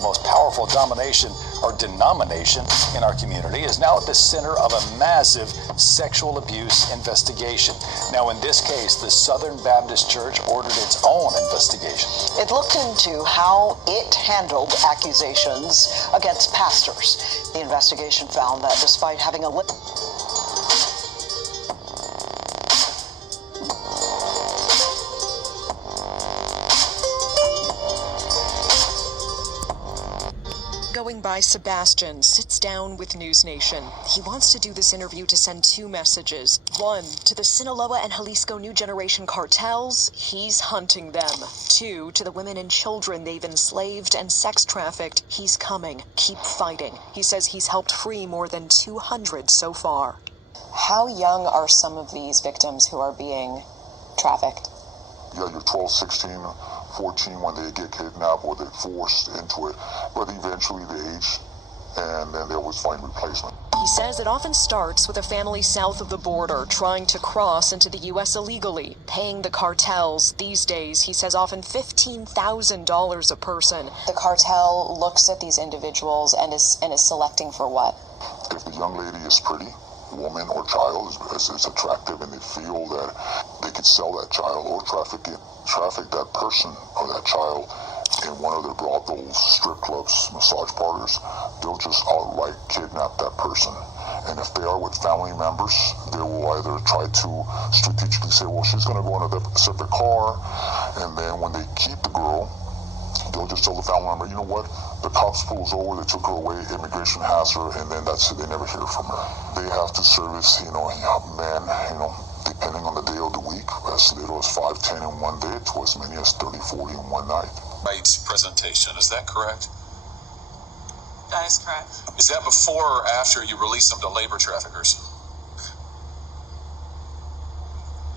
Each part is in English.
the most powerful domination or denomination in our community, is now at the center of a massive sexual abuse investigation. Now, in this case, the Southern Baptist Church ordered its own investigation. It looked into how it handled accusations against pastors. The investigation found that despite having a Going by Sebastian sits down with News Nation. He wants to do this interview to send two messages. One, to the Sinaloa and Jalisco New Generation cartels, he's hunting them. Two, to the women and children they've enslaved and sex trafficked, he's coming. Keep fighting. He says he's helped free more than 200 so far. How young are some of these victims who are being trafficked? Yeah, you're 12, 16, 14 when they get kidnapped or they're forced into it, but eventually they age and then they always find replacement. He says it often starts with a family south of the border trying to cross into the U.S. illegally, paying the cartels. These days, he says often $15,000 a person. The cartel looks at these individuals and is selecting for what? If the young lady is pretty, woman or child is attractive and they feel that they could sell that child or traffic that person or that child in one of their brothels, strip clubs, massage parlors, they'll just outright kidnap that person. And if they are with family members, they will either try to strategically say, well, she's going to go in a separate car, and then when they keep the girl, they'll just tell the family member, you know what, the cops pulled over, they took her away, immigration has her, and then that's it, they never hear from her. They have to service, men, depending on the day of the week, as little as 5, 10 in one day, to as many as 30, 40 in one night. Rights presentation, is that correct? That is correct. Is that before or after you release them to labor traffickers?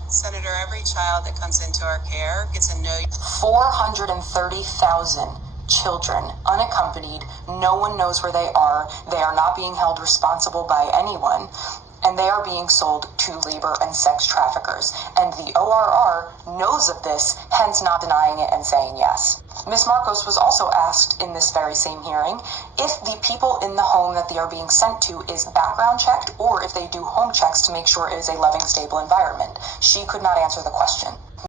Senator, every child that comes into our care gets a no. 430,000 children, unaccompanied, no one knows where they are not being held responsible by anyone, and they are being sold to labor and sex traffickers. And the ORR knows of this, hence not denying it and saying yes. Ms. Marcos was also asked in this very same hearing if the people in the home that they are being sent to is background checked or if they do home checks to make sure it is a loving, stable environment. She could not answer the question.